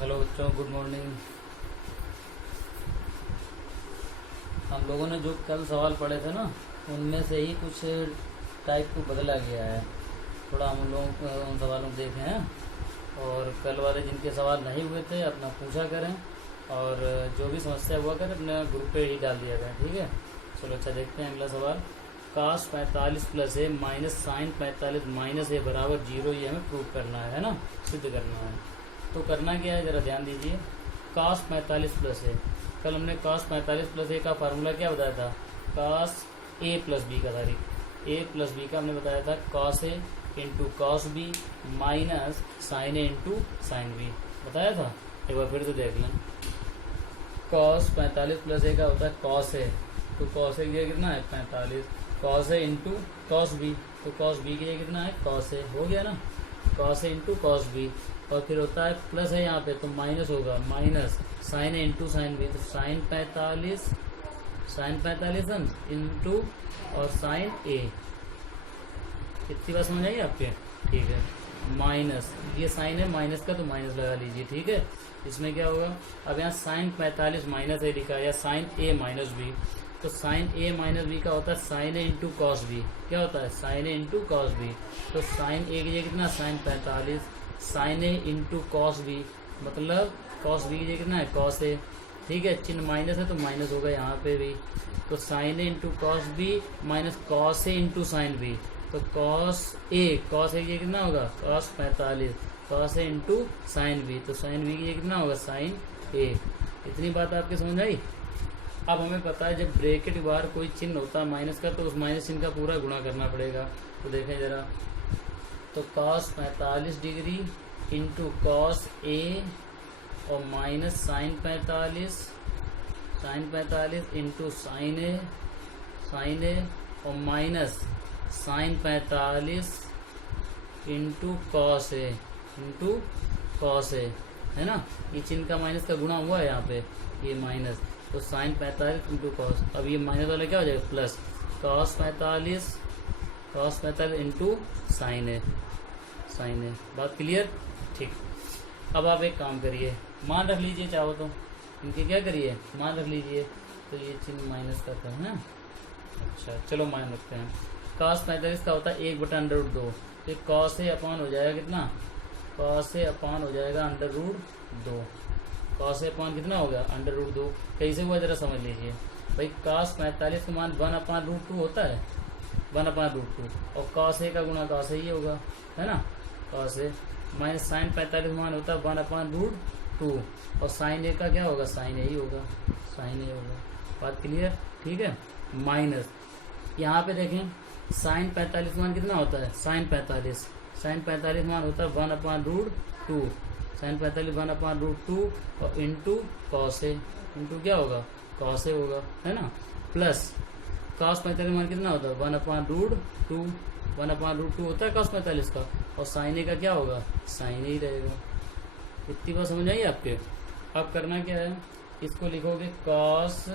Hello बच्चों, good morning. हम लोगों ने जो कल सवाल पढ़े थे ना, उनमें से ही कुछ टाइप को बदला गया है। थोड़ा हम लोग उन सवालों को देखे हैं, और कल वाले जिनके सवाल नहीं हुए थे अपना पूछा करें, और जो भी समस्या हुआ करें अपने ग्रुप पे ही डाल दिया करें। ठीक है, चलो अच्छा देखते हैं अगला सवाल। कास 45 प्लस ए माइनस साइन 45 माइनस ए बराबर 0, ये हमें प्रूव करना है ना, सिद्ध करना है। तो करना क्या है, ज़रा ध्यान दीजिए। कास 45 प्लस ए, कल हमने कास 45 प्लस ए का फार्मूला क्या बताया था? कास ए प्लस बी का, सॉरी ए प्लस बी का हमने बताया था cos A into cos B minus sine A into sine B बताया था। एक बार फिर से देख लें। कॉस 45 प्लस ए का होता है कॉस ए, तो कॉस ए की जगह कितना है 45, cos A into cos B, तो कॉस बी की जगह कितना है कॉस ए, हो गया ना, cos A into cos B. और फिर होता है प्लस है यहाँ पे, तो माइनस होगा, minus sine A into sine B, तो साइन 45 इंटू और साइन ए। इतनी बात समझ आई आपके? ठीक है, माइनस ये साइन है माइनस का, तो माइनस लगा लीजिए। ठीक है, इसमें क्या होगा, अब यहाँ साइन 45 माइनस ए लिखा है, या साइन ए माइनस बी, तो साइन ए माइनस बी का होता है sine A into cos B. क्या होता है? Sine A into cos B. तो साइन ए की जगह कितना, sign 45, sign A into cos B, मतलब कॉस बी की जगह कितना है कॉस ए। ठीक है, चिन्ह माइनस है तो माइनस होगा यहाँ पे भी, तो sine A into cos B minus cos A into sine B, तो कॉस ए की जगह कितना होगा cos 45, cos A into sine B, तो साइन बी की जगह कितना होगा साइन ए। इतनी बात आपके समझ आई? अब हमें पता है जब ब्रैकेट के बाहर कोई चिन्ह होता है माइनस का, तो उस माइनस चिन्ह का पूरा गुणा करना पड़ेगा। तो देखें जरा, तो कॉस 45 डिग्री इंटू कॉस ए और माइनस साइन 45 इंटू साइन ए और minus sign 45 into cos A है ना, ये चिन्ह का माइनस का गुणा हुआ है यहाँ पे, ये माइनस, तो साइन 45 इंटू कॉस, अब ये माइनस वाला क्या हो जाएगा प्लस, कॉस 45 इंटू साइन ए। बात क्लियर? ठीक। अब आप एक काम करिए, मान रख लीजिए, चाहो तो इनके क्या करिए, मान रख लीजिए, तो ये चिन्ह माइनस का था ना। अच्छा चलो मान रखते हैं। कॉस 45 का होता है 1/√2, तो कॉस ए अपान हो जाएगा कितना, कॉस ए अपान हो जाएगा √2, कॉस ए अपान कितना हो गया √2। कैसे हुआ जरा समझ लीजिए भाई, कॉस 45 का मान 1/√2 होता है, 1/√2, और कॉस ए का गुणा कॉस ए ही होगा, है ना, कॉस ए माइनस साइन 45 मान होता है 1/√2, और साइन ए का क्या होगा साइन ए ही होगा, साइन ए होगा। बात क्लियर? ठीक है, माइनस यहाँ पे देखें साइन 45 मान कितना होता है, साइन 45 मान होता है 1/√2, साइन 45 1/√2 और इंटू कॉस ए, इंटू क्या होगा कॉस ए होगा, है ना, प्लस कॉस 45 मान कितना होता है 1/√2 होता है कॉस 45 का, और साइन ए का क्या होगा साइन ए ही रहेगा। इतनी बात समझ आई आपके? अब करना क्या है, इसको लिखोगे कॉस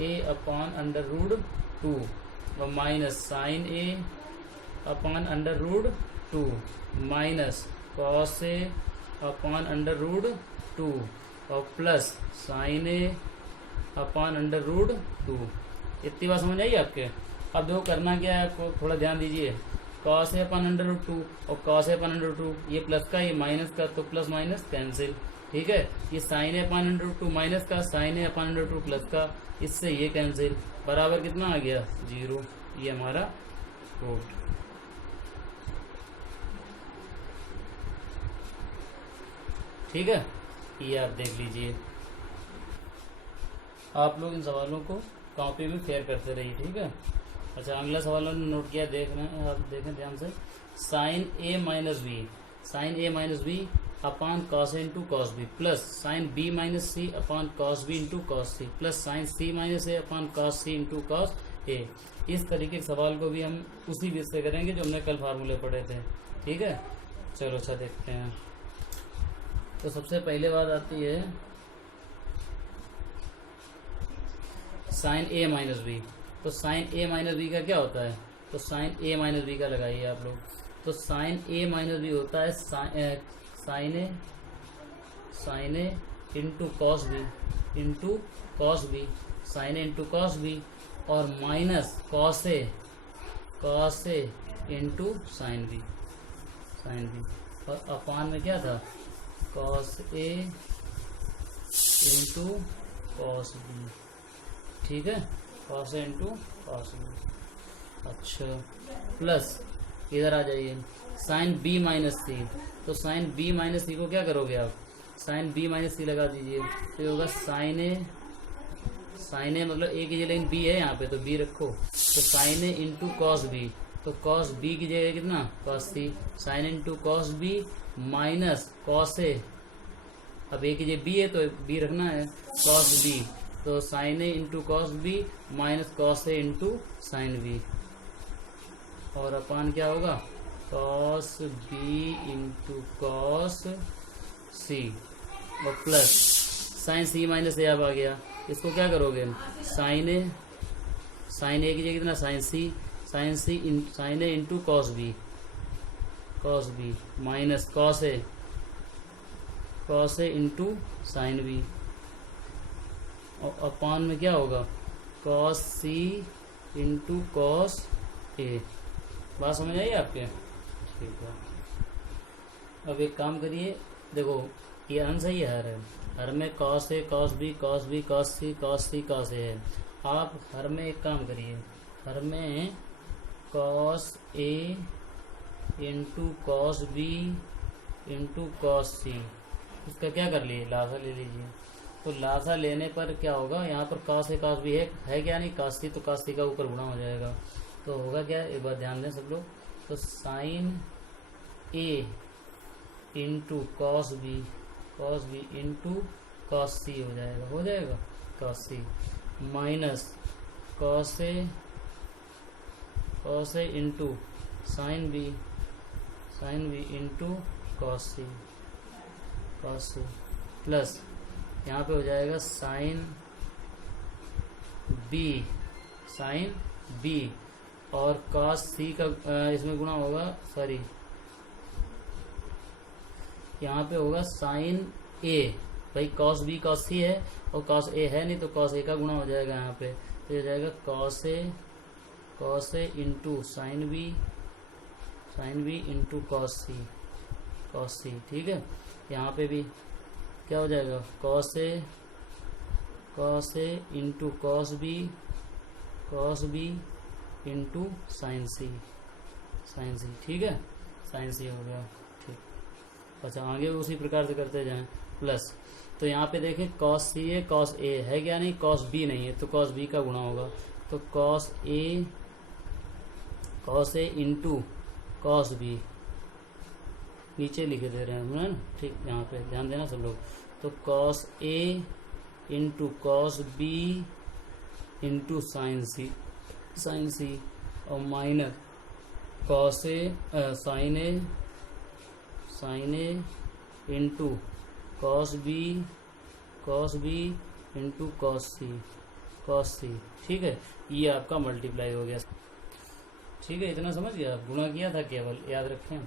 ए अपान √2 और माइनस साइन ए अपान √2 माइनस कॉस ए अपान √2 और प्लस साइन ए अपान √2। इतनी बात समझ आई आपके? अब देखो करना क्या है, आपको थोड़ा ध्यान दीजिए। कॉस ए अपान √2 और कॉस ए अपान √2, ये प्लस का ये माइनस का, तो प्लस माइनस कैंसिल। ठीक है, ये साइन ए अपान √2 माइनस का, साइन ए अपान √2 प्लस का, इससे ये कैंसिल, बराबर कितना आ गया 0। ये हमारा प्रूफ। ठीक है, ये आप देख लीजिए। आप लोग इन सवालों को कॉपी में फेयर करते रहिए। ठीक है, अच्छा अगला सवाल मैंने नोट किया, देख रहे हैं आप, देखें ध्यान से। Sine A minus B upon cos A into cos B plus sine B minus C upon cos B into cos C plus sine C minus A upon cos C into cos A. इस तरीके के सवाल को भी हम उसी base से करेंगे जो हमने कल फार्मूले पढ़े थे। ठीक है, चलो अच्छा देखते हैं। तो सबसे पहले बात आती है साइन ए माइनस बी, तो साइन ए माइनस बी का क्या होता है, तो साइन ए माइनस बी का लगाइए आप लोग। तो साइन ए माइनस बी होता है sine sine A into cos B into cos B, sine A into cos B, और minus cos A into sine B, और अपान में क्या था, cos A into cos B, ठीक है, cos A into cos B. अच्छा, प्लस इधर आ जाइए, साइन बी माइनस सी, तो साइन बी माइनस सी को क्या करोगे आप, साइन बी माइनस सी लगा दीजिए, तो ये होगा साइन ए मतलब ए की जगह, लेकिन बी है यहाँ पे तो बी रखो, तो sine A into cos B, तो कॉस बी की जगह कितना, cos C, sine into cos B minus cos A, अब ए की जगह बी है तो बी रखना है, कॉस बी, तो sine A into cos B minus cos A into sine B, और अपान क्या होगा, cos B into cos C, और plus sine C minus A अब आ गया, इसको क्या करोगे, साइन ए की जगह कितना, sine A into cos B minus cos A into sine B, और अपान में क्या होगा, cos C into cos A. बात समझ आई आपके, ठीक है। अब एक काम करिए, देखो ये आंसर ही हर में cos A cos B cos C cos A है। आप हर में एक काम करिए, हर में cos A into cos B into cos C, इसका क्या कर लिए, लासा ले लीजिए। तो लासा लेने पर क्या होगा, यहाँ पर कॉस ए कॉस बी है क्या नहीं, कॉस सी, तो कॉस सी का ऊपर गुणा हो जाएगा, तो होगा क्या, एक बार ध्यान दें सब लोग, तो sine A into cos B into cos C हो जाएगा cos C, minus cos A into sine B into cos C, plus यहाँ पे हो जाएगा साइन बी और कॉस सी का इसमें गुणा होगा, सॉरी यहाँ पे होगा साइन ए, भाई कॉस बी कॉस सी है और कॉस ए है नहीं, तो कॉस ए का गुणा हो जाएगा यहाँ पे, तो हो जाएगा cos A into sine B into cos C, ठीक है। यहाँ पे भी क्या हो जाएगा, cos A into cos B into sine C, ठीक है, साइन सी हो गया, ठीक। अच्छा, आगे उसी प्रकार से करते जाएं, प्लस, तो यहाँ पे देखें कॉस सी है, कॉस ए है क्या नहीं, कॉस बी नहीं है, तो कॉस बी का गुणा होगा, तो cos A into cos B, नीचे लिखे दे रहे हैं ना, ठीक, यहाँ पे ध्यान देना सब लोग, तो cos A into cos B into sine C, और minus cos A sine A into cos B into cos C, ठीक है। ये आपका मल्टीप्लाई हो गया, ठीक है, इतना समझ गया, गुणा किया था केवल, याद रखें,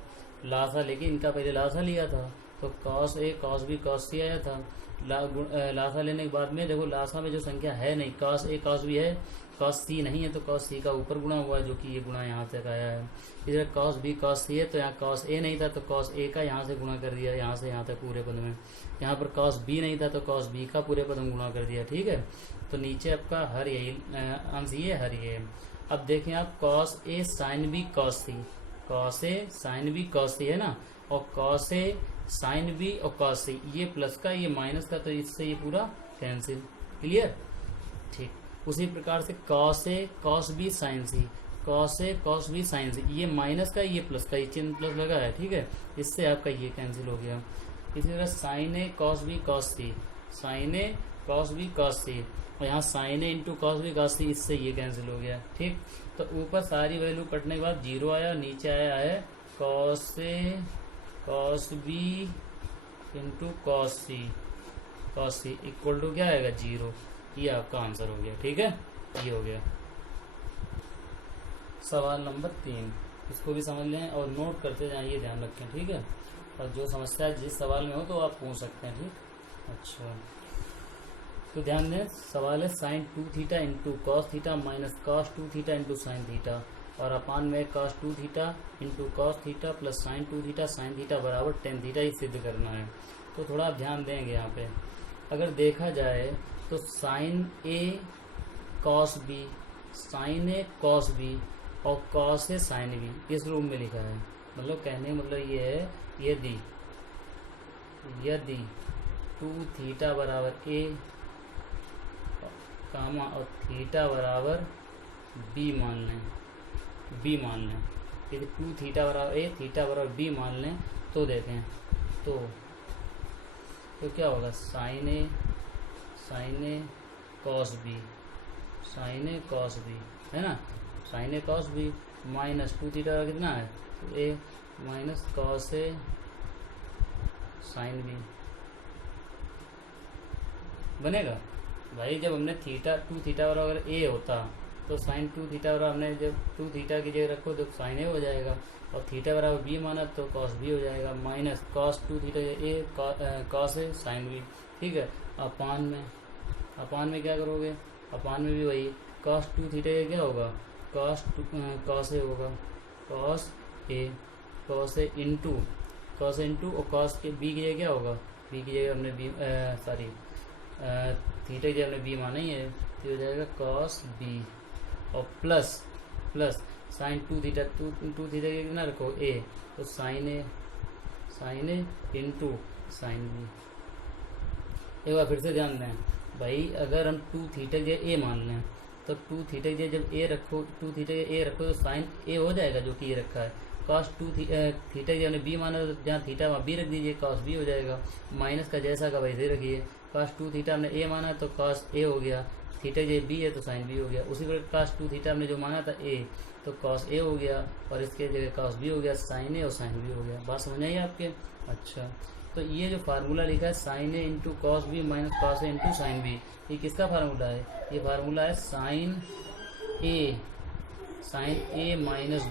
लासा लेके इनका पहले लासा लिया था, तो cos A cos B cos सी आया था, लासा लेने के बाद में देखो लासा में जो संख्या है नहीं, कॉस ए कॉस बी है, कॉस सी नहीं है, तो कॉस सी का ऊपर गुणा हुआ है, जो कि ये गुणा यहाँ तक आया है। इधर कॉस बी कॉस सी है, तो यहाँ कॉस ए नहीं था, तो कॉस ए का यहाँ से गुणा कर दिया, यहाँ से यहाँ तक पूरे पद में। यहाँ पर कॉस बी नहीं था, तो कॉस बी का पूरे पद में गुणा कर दिया, ठीक है। तो नीचे आपका हर यही अंश ये हर ये। अब देखें आप, cos A sine B cos C, cos A sine B cos सी है ना, और कॉस ए साइन बी और कॉस सी, ये प्लस का ये माइनस का, तो इससे ये पूरा कैंसिल, क्लियर, ठीक। उसी प्रकार से cos A cos B sign C, cos A cos B sign सी, ये माइनस का ये प्लस का, ये चिन्ह प्लस लगा है, ठीक है, इससे आपका ये कैंसिल हो गया। इसी तरह साइन ए cos B cos C, sign ए कॉस बी कॉस सी, और यहाँ sign A into cos B cos सी, इससे ये कैंसिल हो गया, ठीक। तो ऊपर सारी वैल्यू कटने के बाद 0 आया, नीचे आया है cos A cos B into cos C equal to क्या आएगा, 0। ये आपका आंसर हो गया, ठीक है, ये हो गया। सवाल नंबर 3, इसको भी समझ लें और नोट करते जाएं, ये ध्यान रखें, ठीक है। और जो समस्या जिस सवाल में हो तो आप पूछ सकते हैं, ठीक। अच्छा, तो ध्यान दें, सवाल है sine 2 theta into cos theta minus cos 2 theta into sine theta, और अपान में cos 2 theta into cos theta plus sine 2 theta sine theta बराबर टेन थीटा ही सिद्ध करना है। तो थोड़ा आप ध्यान देंगे यहाँ पे, अगर देखा जाए तो साइन ए कॉस बी, साइन ए कॉस बी और कॉस ए साइन बी इस रूप में लिखा है। मतलब कहने का मतलब ये है, यदि 2 थीटा बराबर ए कामा और थीटा बराबर बी मान लें, यदि 2 थीटा बराबर ए थीटा बराबर बी मान लें तो देखें तो क्या होगा, साइन ए कॉस बी, साइन ए कॉस बी है ना, साइन ए कॉस बी माइनस 2 थीटा कितना है, तो ए minus cos A sine B बनेगा। भाई जब हमने थीटा 2 थीटा बराबर ए होता तो साइन 2 थीटा बराबर हमने जब 2 थीटा की जगह रखो तो साइन ए हो जाएगा, और थीटा बराबर बी माना तो कॉस बी हो जाएगा, minus cos 2 theta A cos A sine B, ठीक है। अपान में क्या करोगे, अपान में भी वही कॉस 2 थीटा का क्या होगा, कॉस ए होगा, कॉस ए इंटू और कॉस के बी की जगह क्या होगा, बी की जगह हमने बी थीटा की जगह हमने बी माना ही है तो हो जाएगा कॉस बी, और प्लस साइन 2 थीटा के कितना रखो ए, तो sine A into sine B. एक बार फिर से ध्यान दें भाई, अगर हम 2 थीटा के ए मान लें तो 2 थीटा के जब ए रखो, 2 थीटा के ए रखो तो साइन ए हो जाएगा जो कि ये रखा है, कॉस 2 थीटा के हमने बी माना तो जहाँ थीटा वहाँ बी रख दीजिए, कॉस बी हो जाएगा, माइनस का जैसा का वैसे रखिए, कॉस 2 थीटा हमने ए माना तो कॉस ए हो गया, थीटा जो बी है तो साइन बी हो गया, उसी प्रकार कॉस 2 थीटा हमने जो माना था ए तो कॉस ए हो गया, और इसके जगह कॉस बी हो गया, साइन ए और साइन बी हो गया। बात समझ आई आपके। अच्छा, तो ये जो फार्मूला लिखा है sine A into cos B minus cos A into sine B, ये किसका फार्मूला है, ये फार्मूला है साइन ए माइनस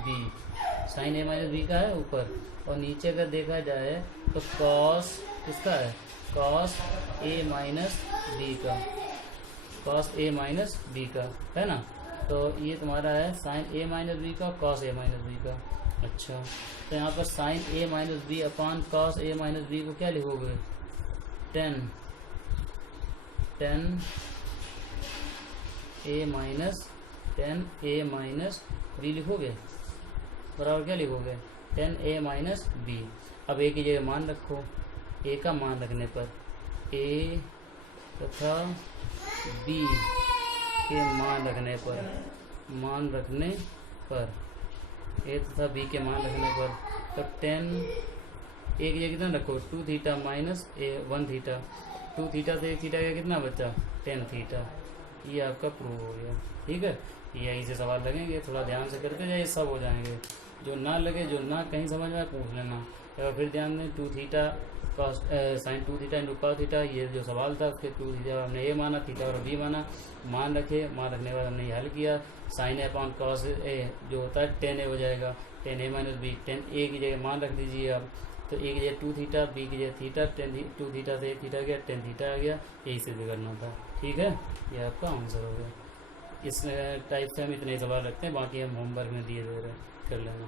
बी का है ऊपर, और नीचे अगर देखा जाए तो कॉस किसका है, कॉस ए माइनस बी का है ना, तो ये तुम्हारा है साइन ए माइनस बी का, कॉस ए माइनस बी का। अच्छा, तो यहाँ पर sign A minus B upon cos A minus B को क्या लिखोगे, टेन ए माइनस बी लिखोगे, बराबर क्या लिखोगे, 10 ए माइनस बी। अब ए की जगह मान रखो, ए का मान रखने पर ए तथा बी के मान रखने पर ए तथा बी के मान रखने पर तो 10 ए की जगह कितना रखो, 2 थीटा माइनस 1 थीटा, 2 थीटा से 1 थीटा का कितना बचा, 10 थीटा। ये आपका प्रूव हो गया, ठीक है। यही से सवाल लगेंगे, थोड़ा ध्यान से करते जाइए, सब हो जाएंगे। जो ना लगे, जो ना कहीं समझ में आए पूछ लेना। और फिर ध्यान दें 2 theta cos sine 2 theta into cos theta, ये जो सवाल था उसके 2 थीटा हमने ए माना, थीटा और बी माना, मान रखे, मान रखने के बाद हमने ये हल किया। Sign A upon cos A जो होता है 10 ए हो जाएगा, 10 ए माइनस बी, 10 ए की जगह मान रख दीजिए आप, तो ए की जगह 2 थीटा, बी की जगह थीटा, 2 थीटा से 1 थीटा गया, 10 थीटा आ गया, यही से भी करना था, ठीक है। ये आपका आंसर हो गया। इस टाइप से हम इतने सवाल रखते हैं, बाकी हम होमवर्क में दिए हुए कर लेना।